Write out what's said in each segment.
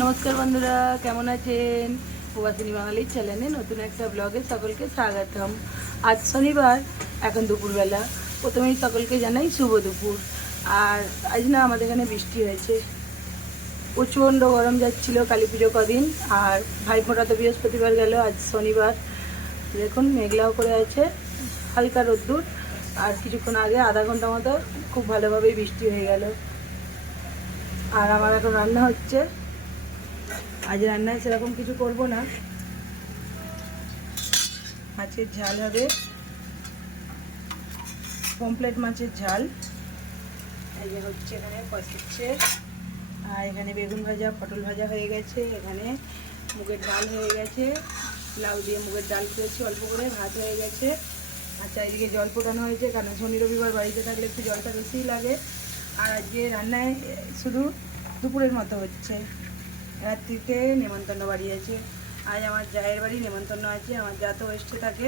নমস্কার বন্ধুরা, কেমন আছেন? প্রবাসিনী বাঙালির চ্যানেলে নতুন একটা ব্লগে সকলকে স্বাগতম। আজ শনিবার, এখন দুপুরবেলা। প্রথমেই সকলকে জানাই শুভ দুপুর। আর আজ না আমাদের এখানে বৃষ্টি হয়েছে। প্রচণ্ড গরম যাচ্ছিল কালী পুজো কদিন, আর ভাইফোঁটা তো বৃহস্পতিবার গেল, আজ শনিবার। দেখুন, মেঘলাও করে আছে, হালকা রোদ্দুর। আর কিছুক্ষণ আগে আধা ঘণ্টা মতো খুব ভালোভাবেই বৃষ্টি হয়ে গেল। আর আমার এখন রান্না হচ্ছে আজ রান্নায় সেরকম কিছু করব না। মাছের ঝাল হবে। কমপ্লেট মাছের ঝাল। এই যে হচ্ছে এখানে কষিচ্ছে। আর এখানে বেগুন ভাজা, পটল ভাজা হয়ে গেছে। এখানে মুগের ডাল হয়ে গেছে। লাউ দিয়ে মুগের ডাল করেছি, অল্প করে। ভাত হয়ে গেছে। আর চারিদিকে জল ফোটানো হয়েছে, কারণ শনি রবিবার বাড়িতে থাকলে একটু জলটা বেশিই লাগে। আর আজকে রান্নায় শুধু দুপুরের মতো হচ্ছে। রাত্রিতে নেমন্তন্ন বাড়ি আছে। আজ আমার জায়ের বাড়ি নেমন্তন্ন আছে, আমার যা তো ওয়েস্টে থাকে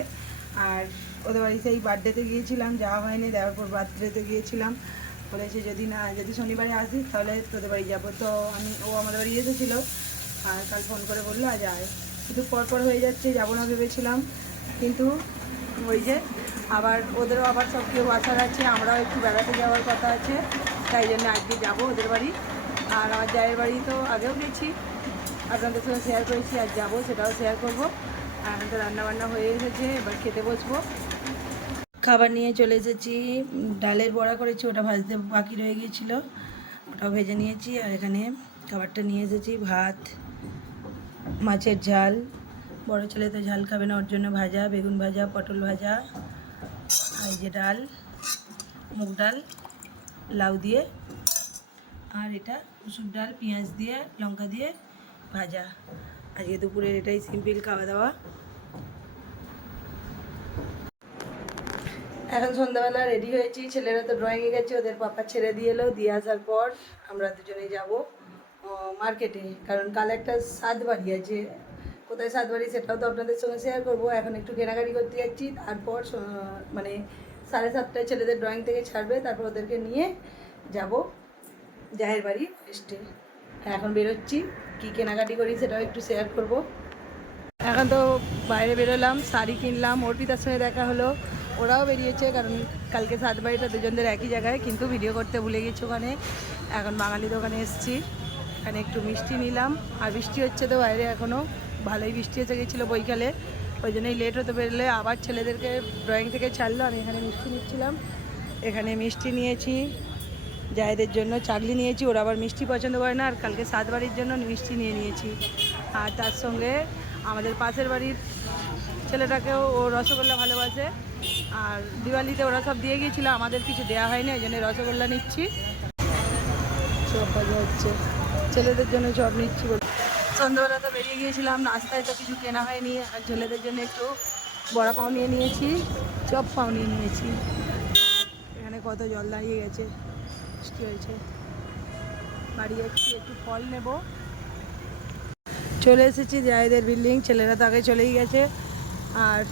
আর ওদের বাড়িতে এই বার্থডেতে গিয়েছিলাম, যাওয়া হয়নি, দেওয়ার পর বার্থডেতে গিয়েছিলাম। বলেছে যদি না, যদি শনিবারে আসিস, তাহলে তোদের বাড়ি যাব। তো আমি, ও আমাদের বাড়ি এসেছিল। আর কাল ফোন করে বলল, আজ আয়। শুধু পরপর হয়ে যাচ্ছে, যাব না ভেবেছিলাম। কিন্তু ওই যে, আবার ওদেরও আবার সব কেউ আসার আছে, আমরাও একটু বেড়াতে যাওয়ার কথা আছে। তাই জন্য আজকে যাব ওদের বাড়ি। আর আমার জায়ের বাড়ি তো আগেও গেছি। আপনাদের সঙ্গে শেয়ার করেছি আর যাব, সেটাও শেয়ার করব। আর তো রান্নাবান্না হয়ে এসেছে, এবার খেতে বসবো। খাবার নিয়ে চলে এসেছি। ডালের বড়া করেছি, ওটা ভাজতে বাকি রয়ে গিয়েছিল। ওটাও ভেজে নিয়েছি, আর এখানে খাবারটা নিয়ে এসেছি, ভাত, মাছের ঝাল। বড় ছেলে তো ঝাল খাবে না, ওর জন্য ভাজা, বেগুন ভাজা, পটল ভাজা, আর যে ডাল, মুগ ডাল, লাউ দিয়ে। আর এটা মুসুর ডাল, পেঁয়াজ দিয়ে, লঙ্কা দিয়ে ভাজা। আজকে দুপুরের এটাই সিম্পল খাওয়া দাওয়া এখন সন্ধ্যাবেলা রেডি হয়েছি। ছেলেরা তো ড্রয়িংয়ে গেছে, ওদের পাপা ছেড়ে দিয়ে এলো। দিয়ে আসার পর আমরা দুজনেই যাব মার্কেটে কারণ কাল একটা সাত বাড়ি আছে। কোথায় সাত বাড়ি সেটাও তো আপনাদের সঙ্গে শেয়ার করব। এখন একটু কেনাকাটি করতে যাচ্ছি। তারপর মানে সাড়ে সাতটায় ছেলেদের ড্রয়িং থেকে ছাড়বে। তারপর ওদেরকে নিয়ে যাব। জাহের বাড়ি, স্টে। এখন বেরোচ্ছি, কী কেনাকাটি করি সেটাও একটু শেয়ার করব। এখন তো বাইরে বেরোলাম, শাড়ি কিনলাম, অর্পিতার সঙ্গে দেখা হলো। ওরাও বেরিয়েছে, কারণ কালকে সাত বাড়িটা দুজনদের একই জায়গায়, কিন্তু ভিডিও করতে ভুলে গেছি ওখানে। এখন বাঙালি দোকানে এসেছি। এখানে একটু মিষ্টি নিলাম। আর বৃষ্টি হচ্ছে তো বাইরে এখনও ভালোই বৃষ্টি এসে গেছিল বৈকালে। ওই জন্যই লেট হতে বেরোলে আবার ছেলেদেরকে ড্রয়িং থেকে ছাড়লো, আমি এখানে মিষ্টি নিচ্ছিলাম। এখানে মিষ্টি নিয়েছি। জায়েদের জন্য চাকলি নিয়েছি, ওরা আবার মিষ্টি পছন্দ করে না, আর কালকে সাত বাড়ির জন্য মিষ্টি নিয়ে নিয়েছি। আর তার সঙ্গে আমাদের পাশের বাড়ির ছেলেটাকেও ও রসগোল্লা ভালোবাসে, আর দিওয়ালিতে ওরা সব দিয়ে গিয়েছিল, আমাদের কিছু দেওয়া হয়নি ওই জন্য রসগোল্লা নিচ্ছি। চপ হচ্ছে, ছেলেদের জন্য চপ নিচ্ছি বলে। সন্ধ্যাবেলা তো বেরিয়ে গিয়েছিলাম, নাস্তায় তো কিছু কেনা হয়নি, আর ছেলেদের জন্য একটু বড়া পাও নিয়ে নিয়েছি, চপ পাও নিয়ে নিয়েছি। এখানে কত জল দাঁড়িয়ে গেছে। বৃষ্টি হয়েছে। বাড়ি যাচ্ছি, একটু ফল নেব। চলে এসেছি জায়দের বিল্ডিং, ছেলেরা তো আগে চলেই গেছে। আর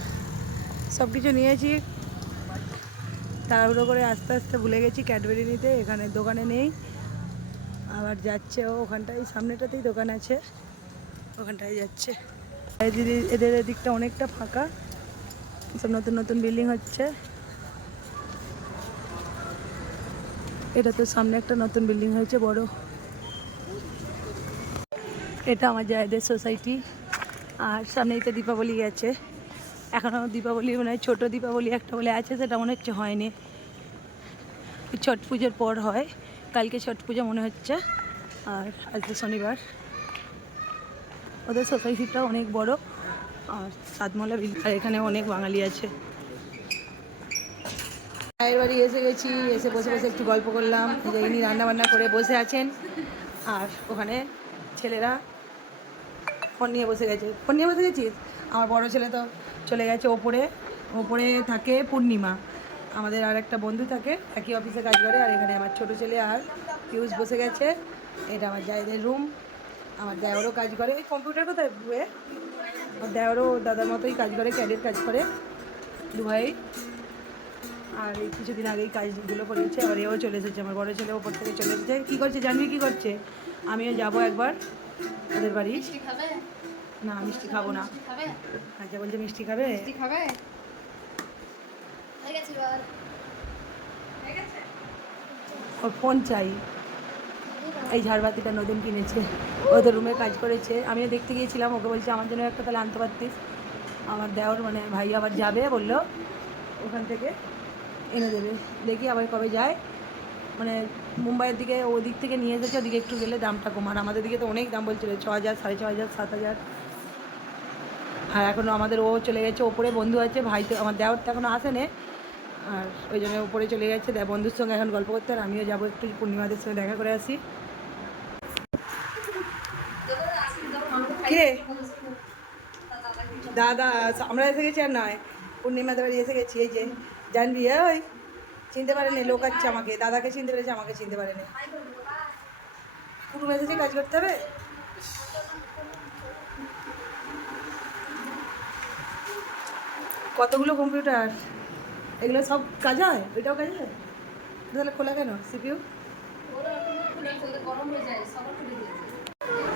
সব কিছু নিয়েছি। তাড়াহুড়ো করে আস্তে আস্তে ভুলে গেছি ক্যাডবেরি নিতে, এখানে দোকানে নেই। আবার যাচ্ছে ও ওখানটায় সামনেটাতেই দোকান আছে। ওখানটায় যাচ্ছে। এদের এদিকটা অনেকটা ফাঁকা। সব নতুন নতুন বিল্ডিং হচ্ছে। এটা তো সামনে একটা নতুন বিল্ডিং হয়েছে, বড়। এটা আমার জায়দের সোসাইটি। আর সামনেই তো দীপাবলি গেছে এখনও দীপাবলি মানে হয় ছোটো দীপাবলি একটা বলে আছে, সেটা মনে হচ্ছে হয়নি। ছট পুজোর পর হয়। কালকে ছট পুজো মনে হচ্ছে। আর আজকে শনিবার। ওদের সোসাইটিটা অনেক বড়। আর সাতমলা বিল আর এখানে অনেক বাঙালি আছে। মায়ের বাড়ি এসে গেছি, এসে বসে বসে একটু গল্প করলাম। যে ইনি রান্না বান্না করে বসে আছেন। আর ওখানে ছেলেরা ফোন নিয়ে বসে গেছে। ফোন নিয়ে বসে গেছিস? আমার বড় ছেলে তো চলে গেছে ওপরে। ওপরে থাকে পূর্ণিমা। আমাদের আর একটা বন্ধু থাকে, একই অফিসে কাজ করে। আর এখানে আমার ছোট ছেলে আর পিউষ বসে গেছে। এটা আমার জায়দের রুম। আমার দেওরও কাজ করে। এই কম্পিউটার কোথায় বুয়ে? আমার দেওরও দাদার মতোই কাজ করে ক্যাডের কাজ করে। দু ভাই আর এই কিছুদিন আগেই কাজগুলো করেছে আবার এও চলে এসেছে আমার বড় ছেলে ওপর থেকে চলে এসেছে। কী করছে জানবি কী করছে? আমিও যাব একবার ওদের বাড়ি। না মিষ্টি খাব না। আচ্ছা বলছে মিষ্টি খাবে? ওর ফোন চাই। এই ঝাড়বাতিটা নতুন কিনেছে। ওদের রুমে কাজ করেছে। আমিও দেখতে গিয়েছিলাম ওকে বলছে আমার জন্য একটা তাহলে আনতে পারতিস। আমার দেওয়ার মানে ভাই আবার যাবে বলল ওখান থেকে। এনে দেবে। দেখি আবার কবে যায়। মানে মুম্বাইয়ের দিকে ওদিক থেকে নিয়ে এসেছে, ওদিকে একটু গেলে দামটা কম আর আমাদের দিকে তো অনেক দাম বলছিল, ছ হাজার, সাড়ে ছ হাজার, সাত হাজার। আর এখনও আমাদের ও চলে গেছে, ওপরে বন্ধু আছে, ভাই তো আমার দেওয়ার তো এখনও আসেনি। আর ওই জন্য ওপরে চলে গেছে বন্ধুর সঙ্গে এখন গল্প করতে, আর আমিও যাব একটু পূর্ণিমাদের সঙ্গে দেখা করে আসি। কিরে দাদা, আমরা এসে গেছি আর নয়, পূর্ণিমাদের বাড়ি এসে গেছি, এই যে। জানবি ওই, চিনতে পারেনি, লোক আছে আমাকে, দাদাকে চিনতে পেরেছে, আমাকে চিনতে পারেনি। পুরো মেসেজে কাজ করতে হবে? কতগুলো কম্পিউটার এগুলো সব কাজ হয়? ওইটাও কাজ হয়? তাহলে খোলা কেন? সিপিউ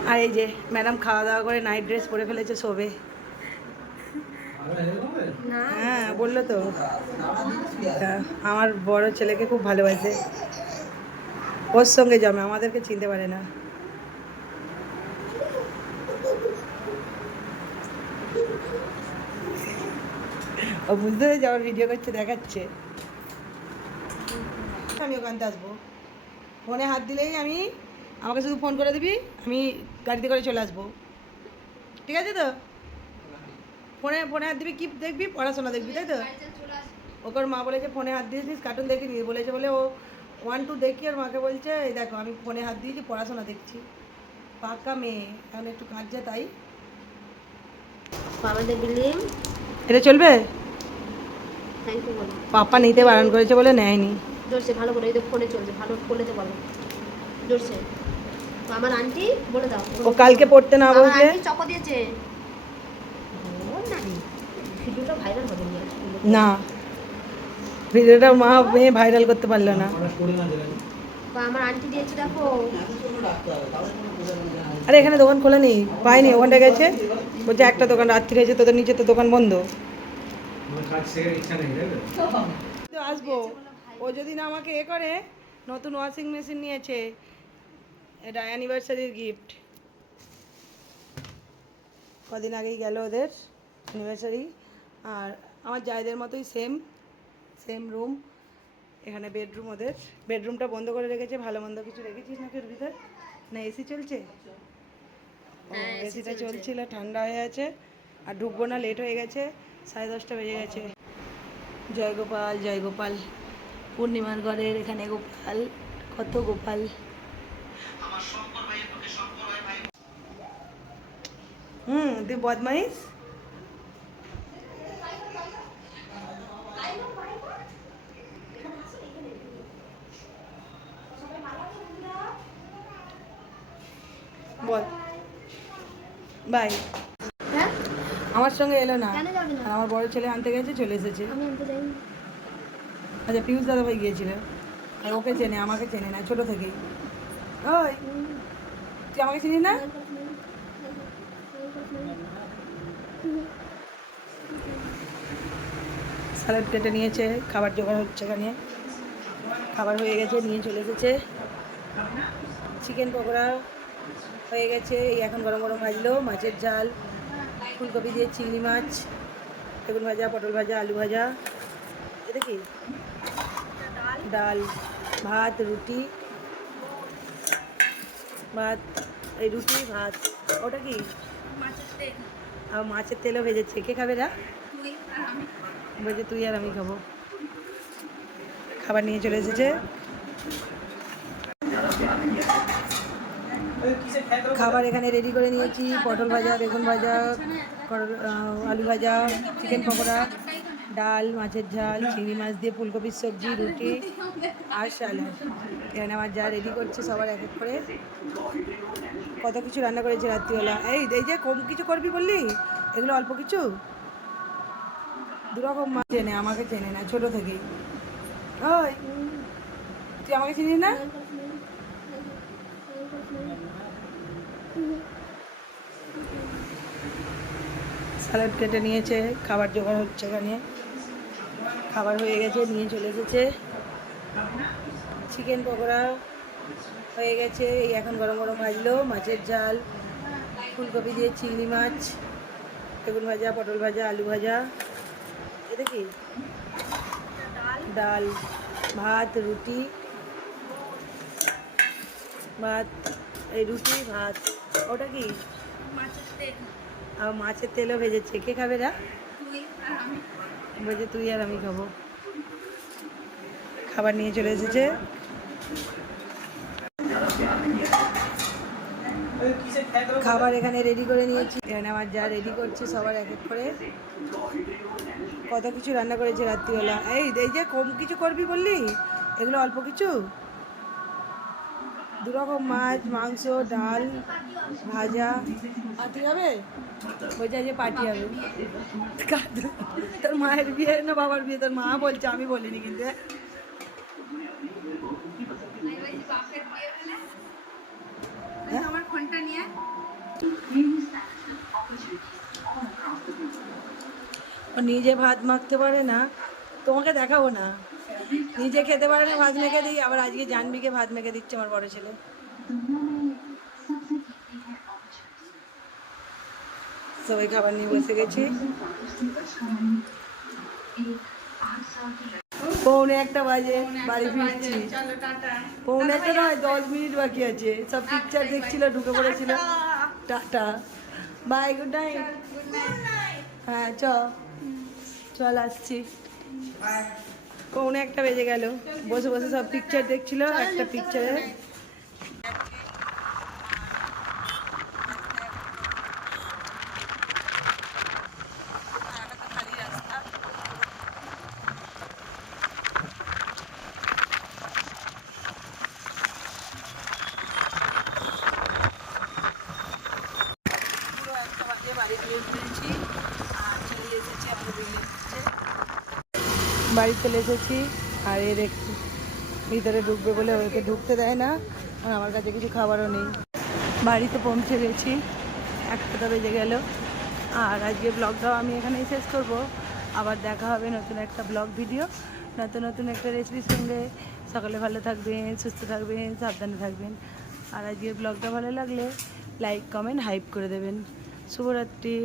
আর এই যে ম্যাডাম খাওয়া দাওয়া করে নাইট ড্রেস পরে ফেলেছে না হ্যাঁ বলল তো। আমার বড় ছেলেকে খুব ভালোবাসে। ওর সঙ্গে জমে আমাদেরকে চিনতে পারে না। ও বুঝতে পেরেছে আমার ভিডিও করছে, দেখাচ্ছে। আমি ওখানতে আসব। ফোনে হাত দিলেই আমি, আমাকে শুধু ফোন করে দিবি, আমি গাড়িতে করে চলে আসব। ঠিক আছে তো? ফোনে ফোনে হাত দিবি কি দেখবি? পড়াশোনা দেখবি তাই তো? ওকে ওর মা বলেছে ফোনে হাত দিয়েছিস কার্টুন দেখিনি বলেছে বলে ও ওয়ান টু দেখি আর মাকে বলছে এই দেখো আমি ফোনে হাত দিয়েছি পড়াশোনা দেখছি। পাকা মেয়ে এখন একটু কাঁদছে তাই? এটা চলবে? পাপা নিতে বারণ করেছে বলে নেয়নি। জোরছে ভালো করে এই তো ফোনে চলছে ভালো তো বলো। জোরছে আমার আন্টি বলে দাও। ও কালকে পড়তে না বলছে চকো দিয়েছে ও নানি ভিডিওটা ভাইরাল হবে না না। ভিডিওটা মা মেয়ে ভাইরাল করতে পারল না। আমার আন্টি দিয়েছে দেখো। আরে এখানে দোকান খোলা নেই পাইনি ওখানটা গেছে। বলছে একটা দোকান রাত্রি হয়েছে তোদের নিচে তো দোকান বন্ধ। তো? আসব। ও যদি না আমাকে এ করে নতুন ওয়াশিং মেশিন নিয়েছে। এটা অ্যানিভার্সারির গিফট কদিন আগেই গেল ওদের অ্যানিভার্সারি আর আমার জায়দের মতোই সেম সেম রুম এখানে বেডরুম ওদের। বেডরুমটা বন্ধ করে রেখেছে ভালো মন্দ কিছু রেখেছিস নাকি ভিতর? না এসি চলছে? হ্যাঁ, এসিটা চলছিল ঠান্ডা হয়ে আছে। আর ঢুকবো না লেট হয়ে গেছে। সাড়ে দশটা বেজে গেছে। জয় গোপাল জয় গোপাল। পূর্ণিমার ঘরের এখানে গোপাল কত গোপাল। হুম তুই বদমাইশ? বল। বাই হ্যাঁ? আমার সঙ্গে এলো না। আর আমার বড় ছেলে আনতে গেছে চলে এসেছে। আচ্ছা পিউষ দাদা ভাই গিয়েছিল। আর ওকে চেনে আমাকে চেনে না ছোট থেকেই। ওই তুই আমাকে চিনিস না? স্যালাড কেটে নিয়েছে খাবার জোগাড় হচ্ছে এখানে। খাবার হয়ে গেছে নিয়ে চলে এসেছে। চিকেন পকোড়া। হয়ে গেছে এই এখন গরম গরম ভাজলো মাছের ঝাল ফুলকপি দিয়ে চিংড়ি মাছ বেগুন ভাজা পটল ভাজা আলু ভাজা। এটা কি? ডাল ভাত রুটি ভাত এই রুটি ভাত। ওটা কি? আর মাছের তেলও ভেজেছে। কে খাবে না বলছে তুই আর আমি খাব। খাবার নিয়ে চলে এসেছে। খাবার এখানে রেডি করে নিয়েছি, পটল ভাজা, বেগুন ভাজা আলু ভাজা চিকেন পকোড়া, ডাল, মাছের ঝাল, চিংড়ি মাছ দিয়ে ফুলকপির সবজি, রুটি আর স্যালাড এখানে আমার যা রেডি করছে সবার এক এক করে। কত কিছু রান্না করেছে রাত্রিবেলা। এই এই যে কম কিছু করবি বললি? এগুলো অল্প কিছু? দুরকম মাছ চেনে, আমাকে চেনে না, ছোট থেকেই ওই, তুই আমাকে চিনিস না? স্যালাড কেটে নিয়েছে, খাবার জোগাড় হচ্ছে এখানে। খাবার হয়ে গেছে, নিয়ে চলে এসেছে। চিকেন পকোড়া হয়ে গেছে, এই এখন গরম গরম ভাজলো, মাছের ঝাল, ফুলকপি দিয়ে চিংড়ি মাছ, বেগুন ভাজা, পটল ভাজা, আলু ভাজা। এটা কি ডাল, ভাত, রুটি, ভাত, এই রুটি, ভাত। ওটা কি? আর মাছের তেলও ভেজেছে। কে খাবে রা? বলছে, তুই আর আমি খাব। খাবার নিয়ে চলে এসেছে। খাবার এখানে রেডি করে নিয়েছি। এখানে আমার যা রেডি করছে, সবার এক এক করে। কত কিছু রান্না করেছে রাত্রিবেলা। এই এই যে কম কিছু করবি বললি? এগুলো অল্প কিছু? দু রকম মাছ, মাংস, ডাল, ভাজা। পার্টি হবে? বলছে যে পার্টি হবে। তোর মায়ের বিয়ে না বাবার বিয়ে? তোর মা বলছে, আমি বলিনি কিন্তু। হ্যাঁ? নিজে ভাত মাখতে পারে না। তোমাকে দেখাবো না। নিজে খেতে পারে না ভাত মেখে দিই। আবার আজকে জানবিকে ভাত মেখে দিচ্ছে আমার বড় ছেলে। সবাই খাবার নিয়ে বসে গেছি। পৌনে একটা বাজে বাড়ি ফিরছি। পৌনে একটা নয় দশ মিনিট বাকি আছে। সব পিকচার দেখছিল ঢুকে পড়েছিল। টাটা। Bye good night. হ্যাঁ চ। চল আসছি। পৌনে একটা বেজে গেল। বসে বসে সব পিকচার দেখছিল একটা পিকচারে পুরো একটা বাজে বাড়ি দিয়ে ফিরেছি আর চলে এসেছি আমাদের বিল্ডিং বাড়ি চলে এসেছি। আর এর ভিতরে ঢুকবে বলে ওকে ঢুকতে দেয় না। আর আমার কাছে কিছু খাবারও নেই। বাড়িতে পৌঁছে গেছি। একটা বেজে গেল। আর আজকে ব্লগটাও আমি এখানেই শেষ করব। আবার দেখা হবে নতুন একটা ব্লগ ভিডিও নতুন নতুন একটা রেসিপির সঙ্গে। সকালে ভালো থাকবেন, সুস্থ থাকবেন, সাবধানে থাকবেন। আর আজকের ব্লগটা ভালো লাগলে লাইক কমেন্ট হাইপ করে দেবেন। শুভরাত্রি।